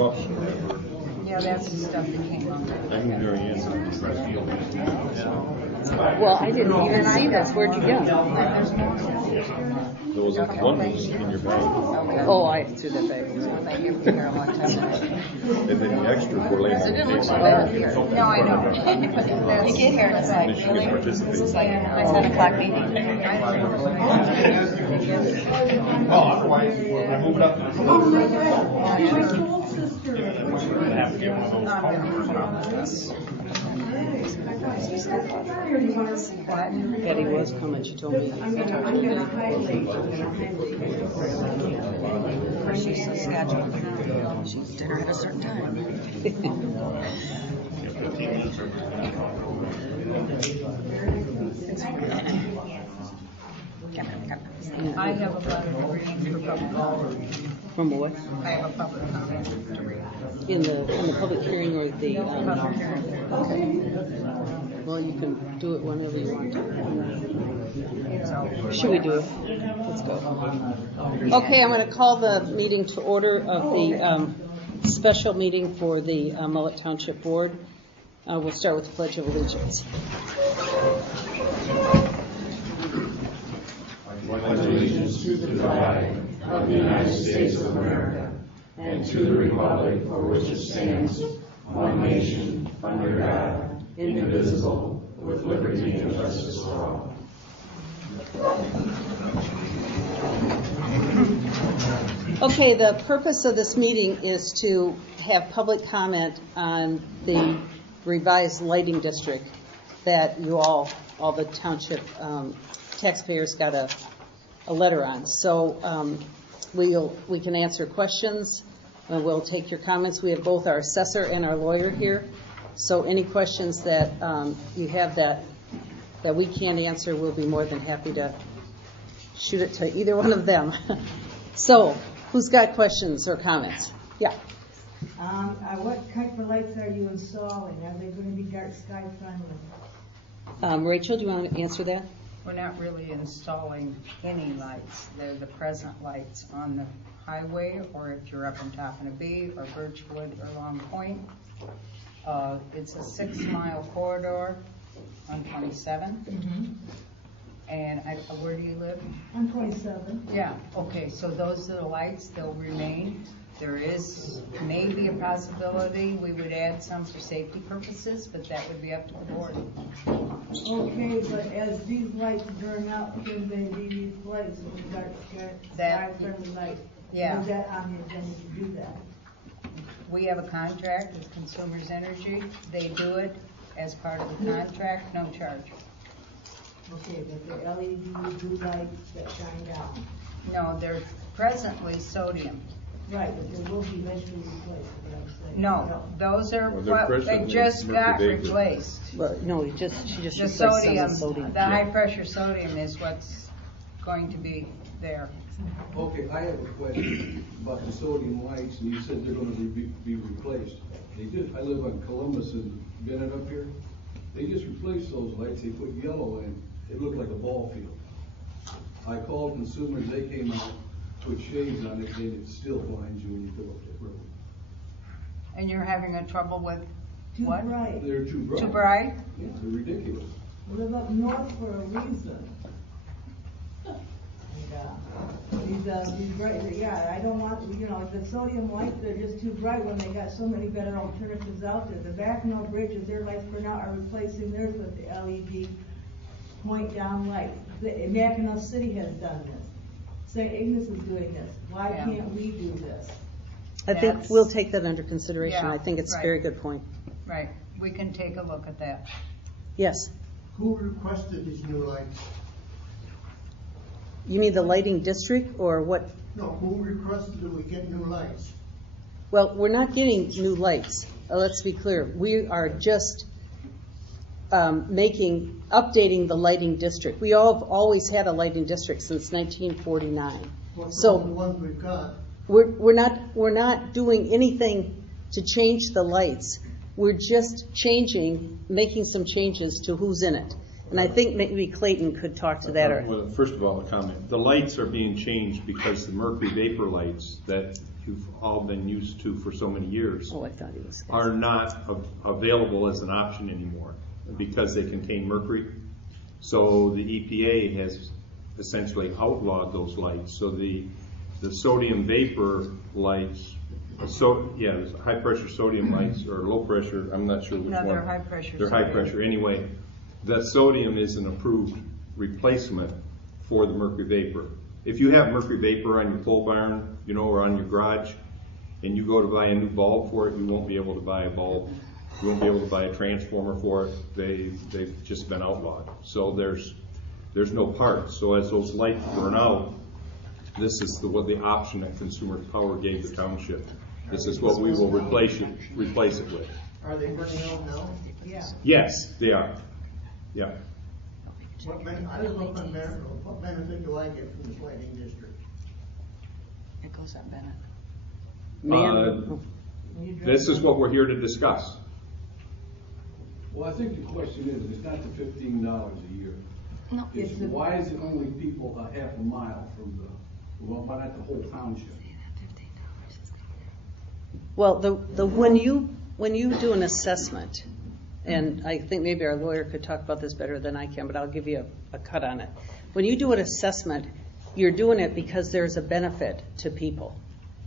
up. Yeah, that's the stuff that came up. I moved MaryAnne. Well, I didn't even see this. Where'd you go? There's more. There was one was in your bag. Oh, I threw that back. You were here a long time ago. And then the extras were laying on the table. No, I know. You get here and it's like, And she could participate. this is like my 10 o'clock meeting. Well, otherwise, we'll move it up. Have to get one of those. Betty was coming. She told me. She's so scheduled. She's dinner at a certain time. I have a letter to read for public comment. From what? I have a public comment to read. In the public hearing or the? Public hearing. Okay. Well, you can do it whenever you want to. Should we do it? Let's go. Okay, I'm going to call the meeting to order of the special meeting for the Mullett Township Board. We'll start with the Pledge of Allegiance. Pledge allegiance to the flag of the United States of America and to the republic for which it stands, one nation, under God, indivisible, with liberty and justice for all. Okay, the purpose of this meeting is to have public comment on the revised lighting district that you all the township taxpayers got a letter on. So we can answer questions, and we'll take your comments. We have both our assessor and our lawyer here. So any questions that you have that we can't answer, we'll be more than happy to shoot it to either one of them. So, who's got questions or comments? Yeah. What type of lights are you installing? Are they going to be dark sky friendly? Rachel, do you want to answer that? We're not really installing any lights. They're the present lights on the highway, or if you're up on top of a B, or Birchwood, or Long Point. It's a 6-mile corridor on 27. Mm-hmm. And where do you live? I'm 27. Yeah, okay, so those are the lights, they'll remain. There is maybe a possibility we would add some for safety purposes, but that would be up to the board. Okay, but as these lights burn out, can they be replaced with dark sky friendly lights? Yeah. Is that on the agenda to do that? We have a contract with Consumers Energy. They do it as part of the contract, no charge. Okay, but the LED blue lights that shine down. No, they're presently sodium. Right, but they will be eventually replaced, what I'm saying. No, those are Well, they're what they presently just got mercury vapor. replaced. No, she just The replaced some of sodium, the sodium. the high pressure sodium is what's going to be there. Okay, I have a question about the sodium lights, and you said they're going to be replaced. They did. I live on Columbus and Bennett up here. They just replaced those lights. They put yellow in. It looked like a ball field. I called Consumers. They came out, put shades on it, and it still blinds you when you fill up the road. And you're having a trouble with Too what? bright. They're too bright. Too bright? Yeah, they're ridiculous. We live up north for a reason. These bright, yeah, I don't want, the sodium lights, they're just too bright when they got so many better alternatives out there. The Backnell bridges, their lights for now are replacing theirs with the LED point down light. Mackinac City has done this. St. Ignace is doing this. Why can't we do this? I think we'll take that under consideration. Yeah, I think it's a right. very good point. Right, we can take a look at that. Yes. Who requested these new lights? You mean the lighting district or what? No, who requested that we get new lights? Well, we're not getting new lights. Let's be clear. We are just updating the lighting district. We all have always had a lighting district since 1949. So the ones we've got. We're not doing anything to change the lights. We're just making some changes to who's in it. And I think maybe Clayton could talk to that. Or Well, first of all, a comment. The lights are being changed because the mercury vapor lights that you've all been used to for so many years oh, I thought he was. are not available as an option anymore because they contain mercury. So the EPA has essentially outlawed those lights. So the sodium vapor lights, high pressure sodium lights or low pressure, I'm not sure which one. No, they're high pressure. They're high pressure. Anyway, the sodium is an approved replacement for the mercury vapor. If you have mercury vapor on your pole barn, or on your garage, and you go to buy a new bulb for it, you won't be able to buy a bulb. You won't be able to buy a transformer for it. They've just been outlawed. So there's no parts. So as those lights burn out, this is what the option that Consumer Power gave the township. This is what we will replace it with. Are they burning out now? Yeah. Yes, they are. Yeah. I live up in Bennett Road. What benefit do I get from this lighting district? It goes up Bennett. This is what we're here to discuss. Well, I think the question is, it's not the $15 a year. No. It's why is it only people a half a mile from why not the whole township? Well, when you do an assessment, and I think maybe our lawyer could talk about this better than I can, but I'll give you a cut on it. When you do an assessment, you're doing it because there's a benefit to people.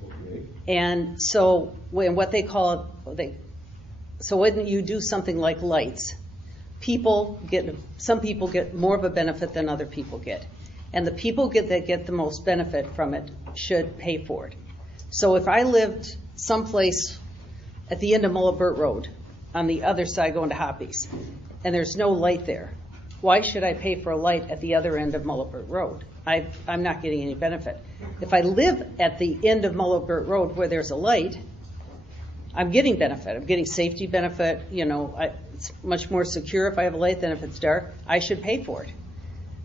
Okay. And so when what they call so when you do something like lights, some people get more of a benefit than other people get. And the people that get the most benefit from it should pay for it. So if I lived someplace at the end of Mullett Road, on the other side going to Hoppy's, and there's no light there, why should I pay for a light at the other end of Mullett Road? I'm not getting any benefit. If I live at the end of Mullett Road where there's a light, I'm getting benefit. I'm getting safety benefit. It's much more secure if I have a light than if it's dark. I should pay for it.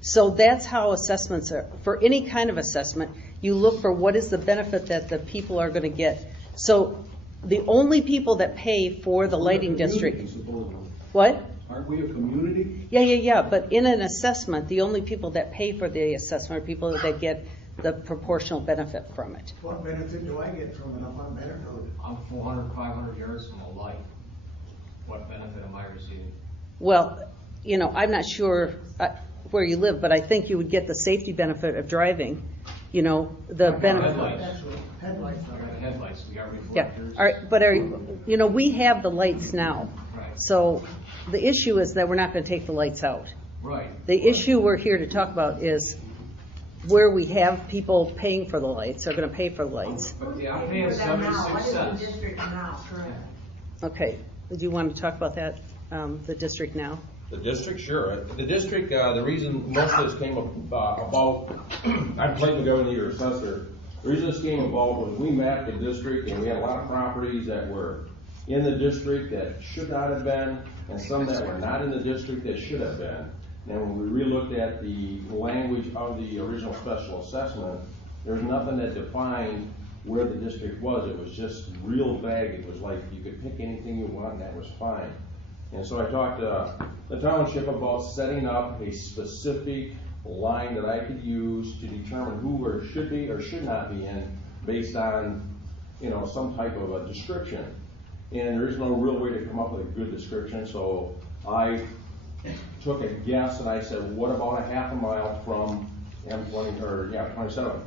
So that's how assessments are. For any kind of assessment, you look for what is the benefit that the people are going to get. So the only people that pay for the lighting district. What? Aren't we a community? Yeah. But in an assessment, the only people that pay for the assessment are people that get the proportional benefit from it. What benefit do I get from it up on Bennett Road? I'm 400, 500 yards from a light. What benefit am I receiving? Well, I'm not sure where you live, but I think you would get the safety benefit of driving. The benefit. Headlights. Headlights. Headlights. We got Yeah. reflectors. All right, but we have the lights now. Right. So the issue is that we're not going to take the lights out. Right. The issue we're here to talk about is where we have people paying for the lights, are going to pay for the lights. But I'm paying 76 cents. Okay. Do you want to talk about that, the district now? The district, sure. The district, the reason most of this came about, I'm Clayton McGovern, your assessor. The reason this came about was we mapped the district and we had a lot of properties that were in the district that should not have been, and some that were not in the district that should have been. And when we relooked at the language of the original special assessment, there was nothing that defined where the district was. It was just real vague. It was like you could pick anything you want and that was fine. And so I talked to the township about setting up a specific line that I could use to determine who or should be or should not be in based on, some type of a description. And there is no real way to come up with a good description. So I took a guess and I said, what about a half a mile from M20 or 27?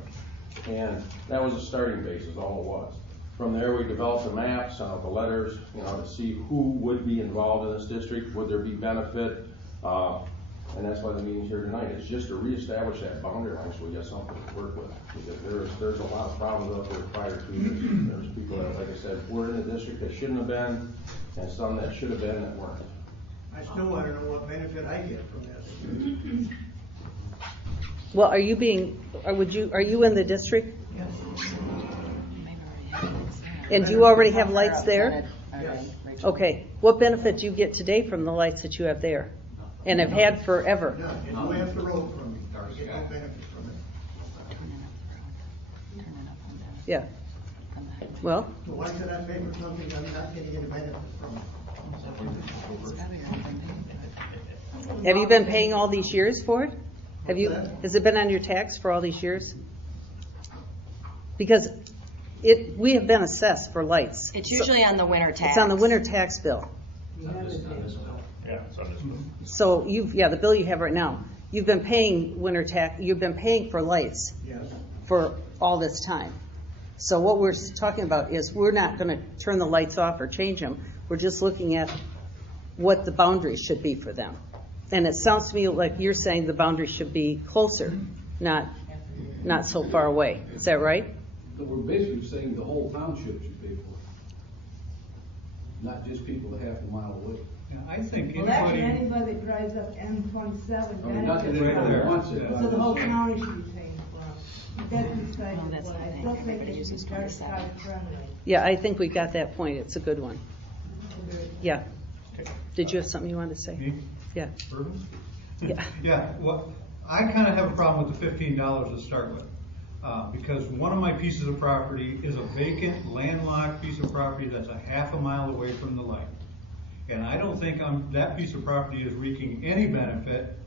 And that was a starting base, is all it was. From there, we developed the maps, the letters, to see who would be involved in this district, would there be benefit, and that's why the meeting's here tonight. It's just to reestablish that boundary line so we got something to work with. Because there's a lot of problems out there prior to this. There's people that, like I said, were in the district that shouldn't have been, and some that should have been that weren't. I still want to know what benefit I get from this. Well, are you in the district? Yes. And do you already have lights there? Yes. Okay. What benefit do you get today from the lights that you have there and have had forever? No, it's way up the road from me. I get no benefit from it. Yeah. Well, So why should I pay for something I'm not getting any benefit from? Have you been paying all these years for it? Has it been on your tax for all these years? Because we have been assessed for lights. It's usually on the winter tax. It's on the winter tax bill. Yeah, it's on this one. So the bill you have right now, you've been paying winter tax, you've been paying for lights for all this time. So what we're talking about is we're not going to turn the lights off or change them. We're just looking at what the boundaries should be for them. And it sounds to me like you're saying the boundaries should be closer, not so far away. Is that right? So we're basically saying the whole township should pay for it, not just people a half a mile away. Yeah, I think Well, actually, anybody, anybody that drives up M27, I mean, not that anybody wants it, but so the whole county should be paying for it. That's besides No, the that's point. not I it. still think Everybody it should uses be dark 27. sky friendly. Yeah, I think we got that point. It's a good one. Yeah. Did you have something you wanted to say? me, Yeah. Urban? Yeah. Yeah, well, I kind of have a problem with the $15 to start with. Because one of my pieces of property is a vacant, landlocked piece of property that's a half a mile away from the light. And I don't think that piece of property is wreaking any benefit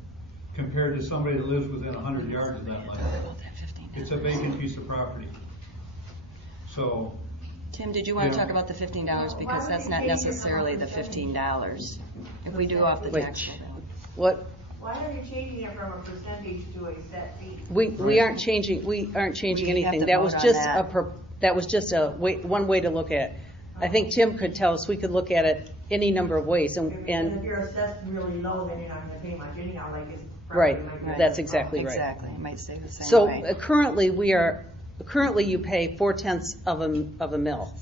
compared to somebody that lives within 100 yards of that light. It's a vacant piece of property. So, Tim, did you want to Yeah. talk about the $15 because that's not necessarily the $15 if we do off the Wait. tax bill. What? Why are you changing it from a percentage to a set fee? We aren't changing anything. to That was vote on just that. that was just one way to look at it. I think Tim could tell us we could look at it any number of ways, And if and you're assessed really low, then you're not gonna pay much anyhow, like it's. right, property might be- that's exactly right. Exactly, it might stay the same So way. currently you pay 4/10 of a mil,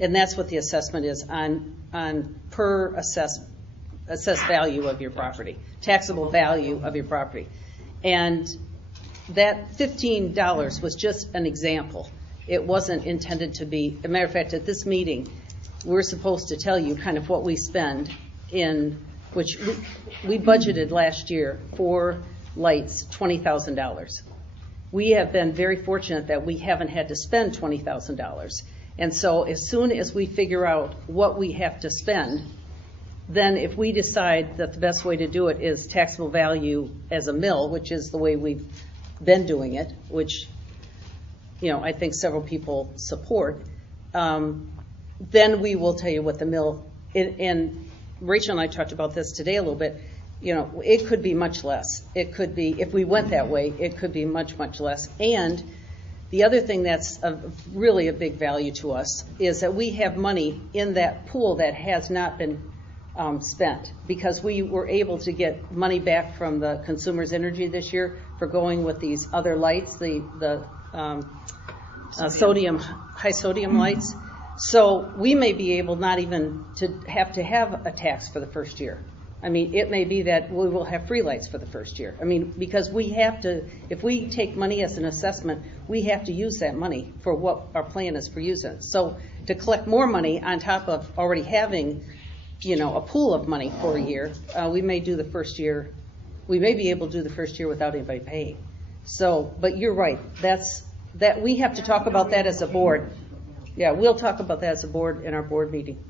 and that's what the assessment is on per assessed value of your property, taxable value of your property, and that $15 was just an example. It wasn't intended to be. As a matter of fact, at this meeting, we're supposed to tell you kind of what we spend in which we budgeted last year for lights $20,000. We have been very fortunate that we haven't had to spend $20,000. And so as soon as we figure out what we have to spend, then if we decide that the best way to do it is taxable value as a mill, which is the way we've been doing it, which I think several people support, then we will tell you what the mill, and Rachel and I talked about this today a little bit, it could be much less. It could be, if we went that way, it could be much, much less. And the other thing that's really a big value to us is that we have money in that pool that has not been spent, because we were able to get money back from the Consumers Energy this year for going with these other lights, the high sodium lights. So we may be able not even to have a tax for the first year. I mean, it may be that we will have free lights for the first year. I mean, because we have to, if we take money as an assessment, we have to use that money for what our plan is for using it. So to collect more money on top of already having, a pool of money for a year, we may do the first year. We may be able to do the first year without anybody paying. So, but you're right. That we have to talk about that as a board. Yeah, we'll talk about that as a board in our board meeting.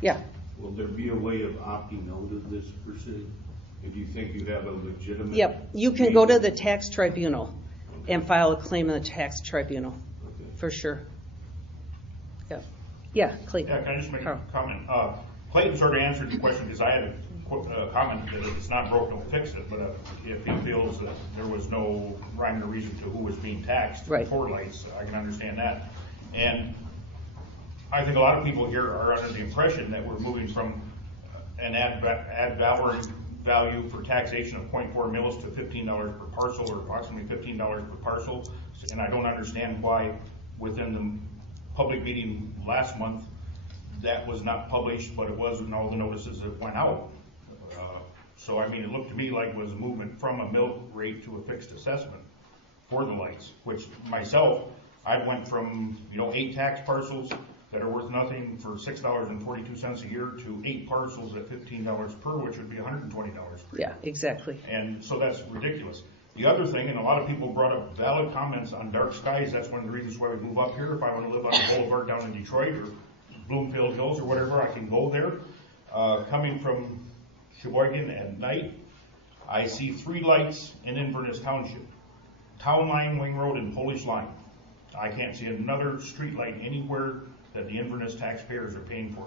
Yeah. Will there be a way of opting out of this per se? And do you think you have a legitimate? Yep. You can go to the tax tribunal and file a claim in the tax tribunal, for sure. Yeah. Yeah, Clayton. Yeah, can I just make a comment? Clayton sort of answered the question because I had a comment that if it's not broke, don't fix it. But if he feels that there was no rhyme or reason to who was being taxed for lights, I can understand that. And I think a lot of people here are under the impression that we're moving from an ad value for taxation of 0.4 mils to $15 per parcel, or approximately $15 per parcel. And I don't understand why within the public meeting last month that was not published, but it was in all the notices that went out. So I mean, it looked to me like it was a movement from a mill rate to a fixed assessment for the lights, which myself, I went from 8 tax parcels that are worth nothing for $6.42 a year to 8 parcels at $15 per, which would be $120 per. Yeah, exactly. And so that's ridiculous. The other thing, and a lot of people brought up valid comments on dark skies. That's one of the reasons why we move up here. If I want to live on the boulevard down in Detroit or Bloomfield Hills or whatever, I can go there. Coming from Sheboygan at night, I see 3 lights in Inverness Township. Town Line, Wing Road, and Polish Line. I can't see another street light anywhere that the Inverness taxpayers are paying for.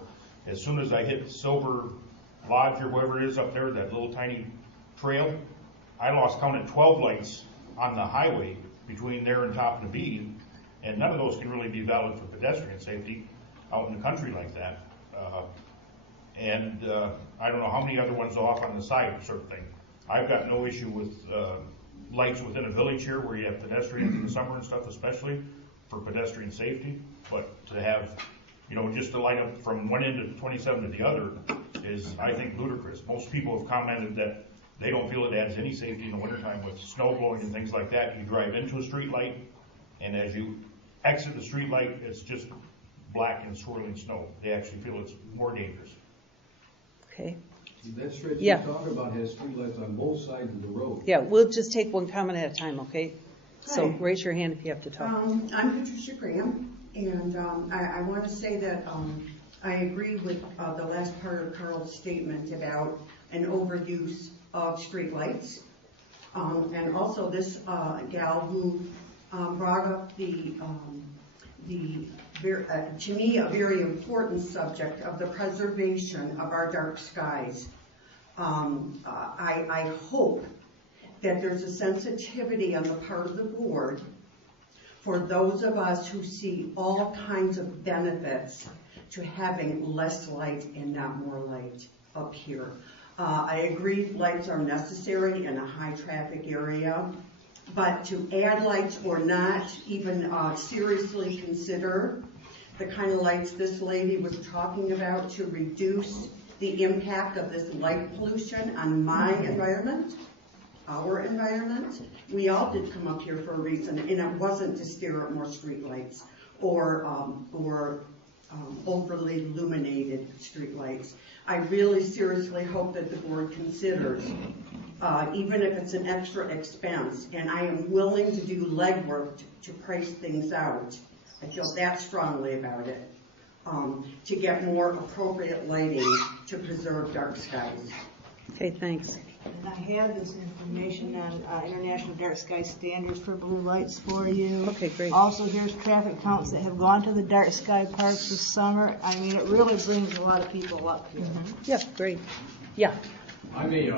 As soon as I hit Silver Lodge or wherever it is up there, that little tiny trail, I lost count at 12 lights on the highway between there and Top of the Bee, and none of those can really be valid for pedestrian safety out in the country like that. I don't know how many other ones off on the side sort of thing. I've got no issue with lights within a village here where you have pedestrians in the summer and stuff, especially for pedestrian safety, but to have, just to light up from one end of 27 to the other is, I think, ludicrous. Most people have commented that they don't feel it adds any safety in the wintertime with snow blowing and things like that. You drive into a street light, and as you exit the street light, it's just black and swirling snow. They actually feel it's more dangerous. Okay. That stretch Yeah. you're talking about has streetlights on both sides of the road. Yeah, we'll just take one comment at a time, okay? So Hi. raise your hand if you have to talk. I'm Patricia Graham, and I want to say that I agree with the last part of Carl's statement about an overuse of streetlights. And also this gal who brought up to me, a very important subject of the preservation of our dark skies. I hope that there's a sensitivity on the part of the board for those of us who see all kinds of benefits to having less light and not more light up here. I agree lights are necessary in a high traffic area, but to add lights or not even seriously consider the kind of lights this lady was talking about to reduce the impact of this light pollution on my environment, our environment. We all did come up here for a reason, and it wasn't to stare at more streetlights or overly illuminated streetlights. I really seriously hope that the board considers, even if it's an extra expense, and I am willing to do legwork to price things out. I feel that strongly about it, to get more appropriate lighting to preserve dark skies. Okay, thanks. And I have this information on International Dark Sky Standards for blue lights for you. Okay, great. Also, here's traffic counts that have gone to the dark sky parks this summer. I mean, it really brings a lot of people up here. Yeah, great. Yeah. I'm a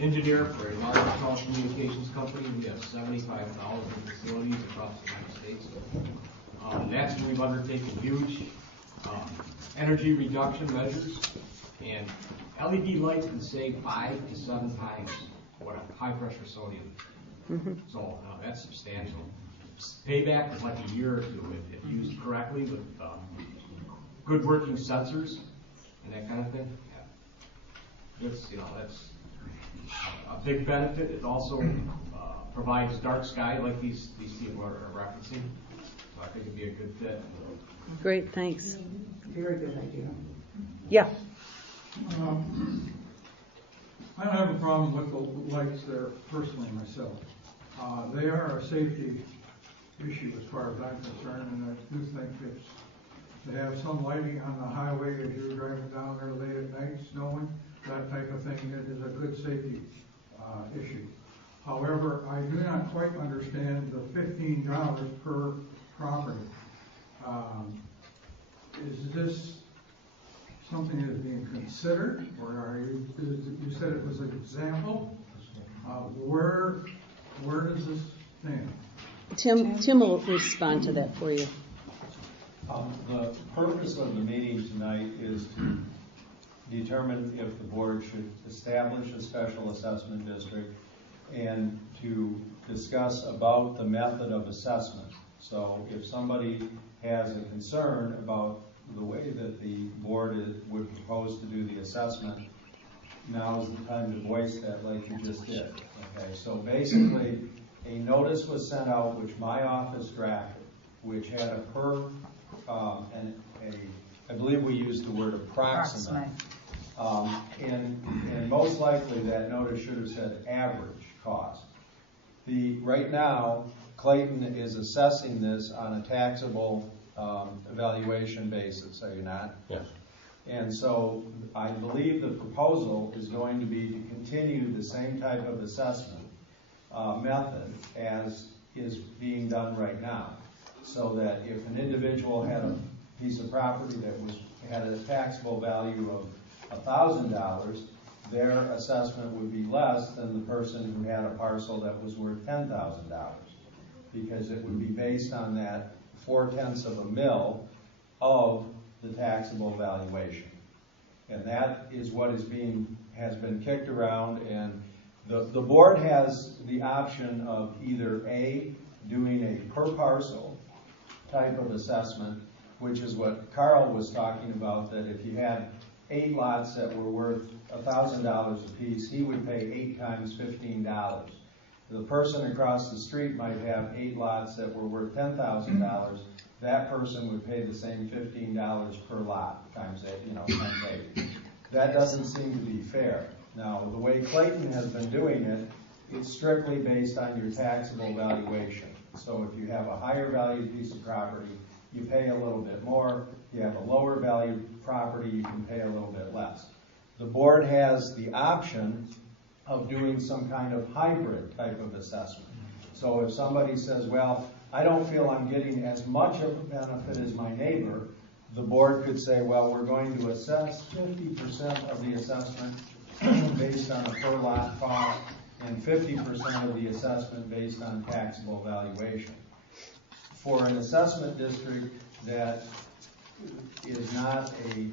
engineer for a large telecommunications company. We have 75,000 facilities across the United States. Naturally, we've undertaken huge energy reduction measures, and LED lights can save 5 to 7 times what a high pressure sodium. So that's substantial. Payback is like a year or two if used correctly with good working sensors and that kind of thing. Yeah. That's a big benefit. It also provides dark sky like these people are referencing. So I think it'd be a good fit. Great, thanks. Very good idea. Yeah. I don't have a problem with the lights there personally myself. They are a safety issue as far as I'm concerned, and I do think it's to have some lighting on the highway as you're driving down there late at night, snowing, that type of thing is a good safety issue. However, I do not quite understand the $15 per property. Is this something that is being considered, or are you said it was an example? Where does this stand? Tim will respond to that for you. The purpose of the meeting tonight is to determine if the board should establish a special assessment district and to discuss about the method of assessment. So if somebody has a concern about the way that the board would propose to do the assessment, now is the time to voice that like you just did. Okay, so basically a notice was sent out which my office drafted, which had a I believe we used the word approximate. And most likely that notice should have said average cost. Right now, Clayton is assessing this on a taxable evaluation basis, are you not? Yes. And so I believe the proposal is going to be to continue the same type of assessment method as is being done right now. So that if an individual had a piece of property that had a taxable value of $1,000, their assessment would be less than the person who had a parcel that was worth $10,000, because it would be based on that 0.4 of a mil of the taxable valuation. And that is what has been kicked around, and the board has the option of either A, doing a per parcel type of assessment, which is what Carl was talking about, that if you had 8 lots that were worth $1,000 a piece, he would pay 8 times $15. The person across the street might have 8 lots that were worth $10,000. That person would pay the same $15 per lot times 8. That doesn't seem to be fair. Now, the way Clayton has been doing it, it's strictly based on your taxable valuation. So if you have a higher valued piece of property, you pay a little bit more. If you have a lower valued property, you can pay a little bit less. The board has the option of doing some kind of hybrid type of assessment. So if somebody says, well, I don't feel I'm getting as much of a benefit as my neighbor, the board could say, well, we're going to assess 50% of the assessment based on a per lot cost and 50% of the assessment based on taxable valuation. For an assessment district that is not a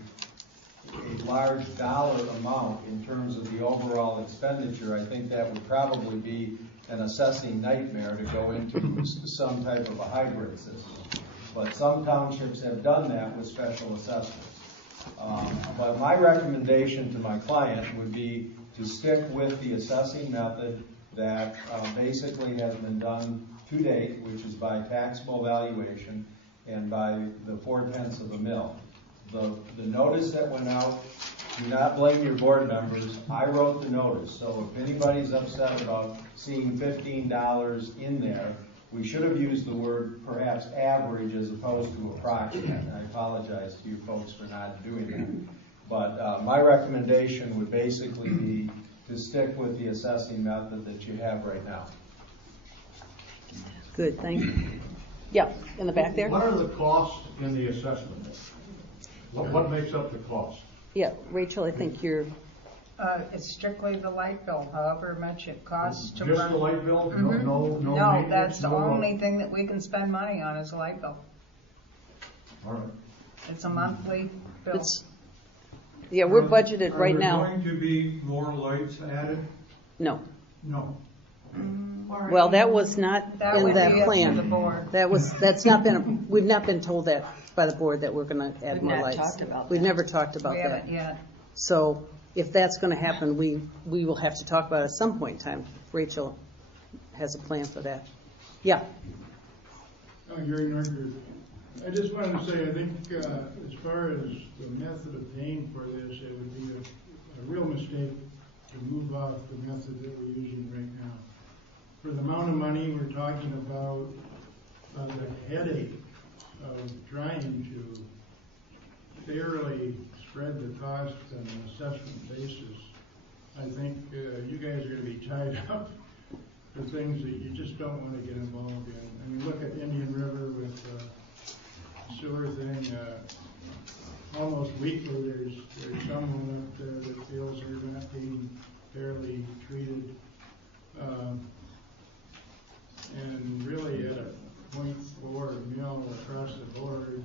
large dollar amount in terms of the overall expenditure, I think that would probably be an assessing nightmare to go into some type of a hybrid system. But some townships have done that with special assessments. But my recommendation to my client would be to stick with the assessing method that basically has been done to date, which is by taxable valuation and by the 0.4 of a mil. The notice that went out, do not blame your board members. I wrote the notice, so if anybody's upset about seeing $15 in there, we should have used the word perhaps average as opposed to approximate. And I apologize to you folks for not doing that. But my recommendation would basically be to stick with the assessing method that you have right now. Good, thank you. Yeah, in the back there. What are the costs in the assessment? What makes up the cost? Yeah, Rachel, I think you're... It's strictly the light bill, however much it costs to Just run. the light bill? Mm-hmm. No, No, that's the only thing that we can spend money on is the light bill. All right. It's a monthly bill. Yeah, we're budgeted right now. Are there going to be more lights added? No. No. Well, that was not That in would that be up to plan. the board. That's not been, we've not been told that by the board that we're going to add We've more not lights. talked about We've that. never talked about We that. haven't yet. So if that's going to happen, we will have to talk about it at some point in time. Rachel has a plan for that. Yeah. Gary Norgard. I just wanted to say, I think as far as the method of paying for this, it would be a real mistake to move off the method that we're using right now. For the amount of money we're talking about, the headache of trying to fairly spread the cost on an assessment basis, I think you guys are going to be tied up for things that you just don't want to get involved in. I mean, look at Indian River with sewer thing. Almost weekly, there's someone up there that feels they're not being fairly treated, and really at a 0.4 mil across the board,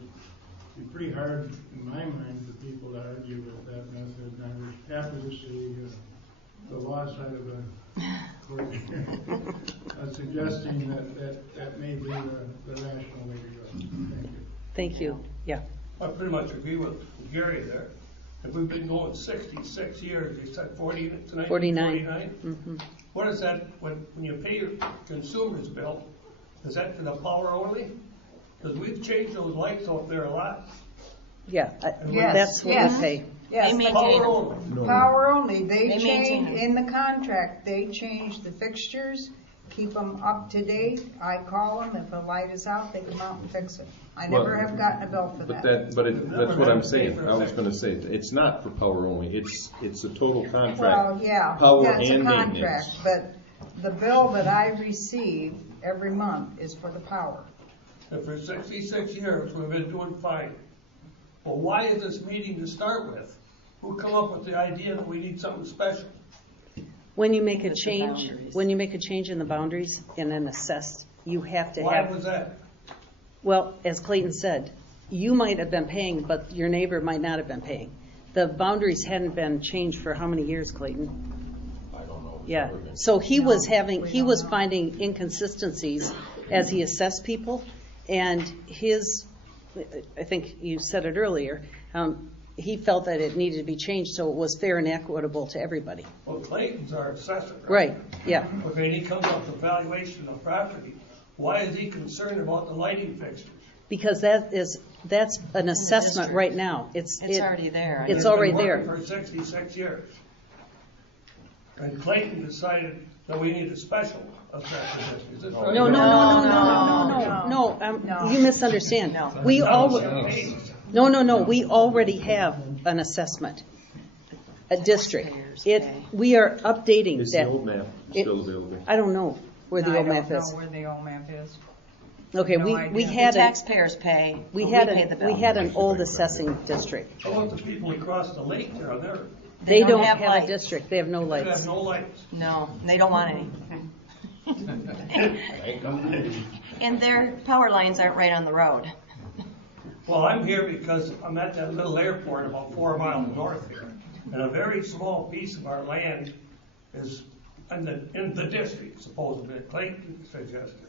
it'd be pretty hard in my mind for people to argue with that method. And I was happy to see the law side of the court suggesting that may be the rational way to go. Thank you. Thank you. Yeah. I pretty much agree with Gary there. If we've been going 66 years, you said 40 tonight? 49. 49? Mm-hmm. What is that, when you pay your consumer's bill, is that to the power only? Because we've changed those lights out there a lot. Yeah, Yes, that's what yes. we pay. Yes, They maintain Power them. only. Power only. They They change maintain it. in the contract. They change the fixtures, keep them up to date. I call them, if a light is out, they come out and fix it. I never have gotten a bill for that. That's what I'm saying. I was gonna say, it's not for power only, it's a total contract. Well, yeah, Power that's a and contract, maintenance. but the bill that I receive every month is for the power. And for 66 years, we've been doing fine. Well, why is this meeting to start with? Who come up with the idea that we need something special? When you make a It's the change, boundaries. when you make a change in the boundaries and then assess, you have to Why have. was that? Well, as Clayton said, you might have been paying, but your neighbor might not have been paying. The boundaries hadn't been changed for how many years, Clayton? I don't know. Yeah, so he was finding inconsistencies as he assessed people, and I think you said it earlier, he felt that it needed to be changed so it was fair and equitable to everybody. Well, Clayton's our assessor. Right, yeah. Okay, and he comes up with valuation of property. Why is he concerned about the lighting fixtures? Because that's an assessment right now. It's already there. It's already been there. working for 66 years. And Clayton decided that we need a special assessor district. Is this right? No, you misunderstand. We already, we already have an assessment, a district. We are updating Is that. the old map still available? I don't know where the old map I don't is. know where the old map is. Okay, No we idea. had The taxpayers pay. we but had pay the bill. we had an old assessing district. How about the people across the lake there? They don't have have a lights. district. They have no They have lights. no lights. No, they don't want any. And their power lines aren't right on the road. Well, I'm here because I'm at that little airport about 4 miles north here. And a very small piece of our land is in the district, supposedly, that Clayton suggested.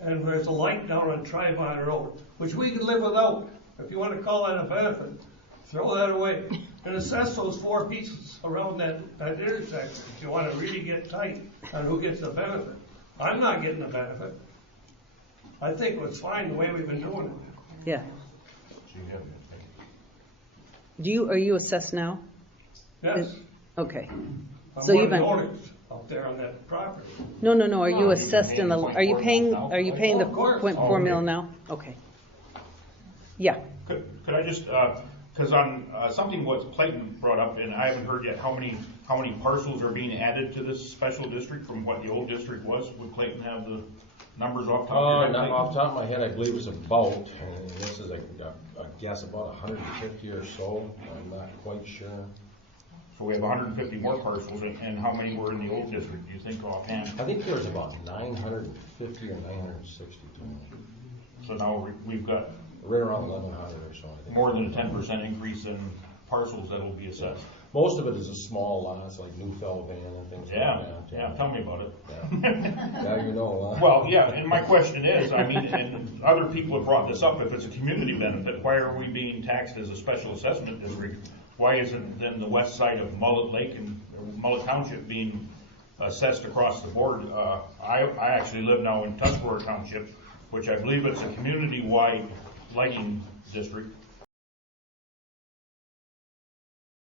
And there's a light down on Tribon Road, which we could live without. If you want to call that a benefit, throw that away. And assess those 4 pieces around that intersection if you want to really get tight on who gets the benefit. I'm not getting the benefit. I think it's fine the way we've been doing it. Yeah. Are you assessed now? Yes. Okay. I'm So one you've of the been. owners up there on that property. No. Are you assessed in the? Are you paying the Of course. 0.4 mil now? Okay. Yeah. Could I just, because on something what Clayton brought up, and I haven't heard yet how many parcels are being added to this special district from what the old district was. Would Clayton have the numbers off the top of your head? Not off the top of my head, I believe it's about, and this is a guess, about 150 or so. I'm not quite sure. So we have 150 more parcels, and how many were in the old district, do you think offhand? I think there's about 950 or 960. So now we've got right around 1,100 or so, I think. more than a 10% increase in parcels that will be assessed. Most of it is a small lots, like Newfell Van and things like that. Yeah, tell me about it. Yeah, you know. Well, yeah, and my question is, I mean, and other people have brought this up, if it's a community benefit, why are we being taxed as a special assessment district? Why isn't then the west side of Mullett Lake and Mullett Township being assessed across the board? I actually live now in Tuscarora Township, which I believe it's a community-wide lighting district.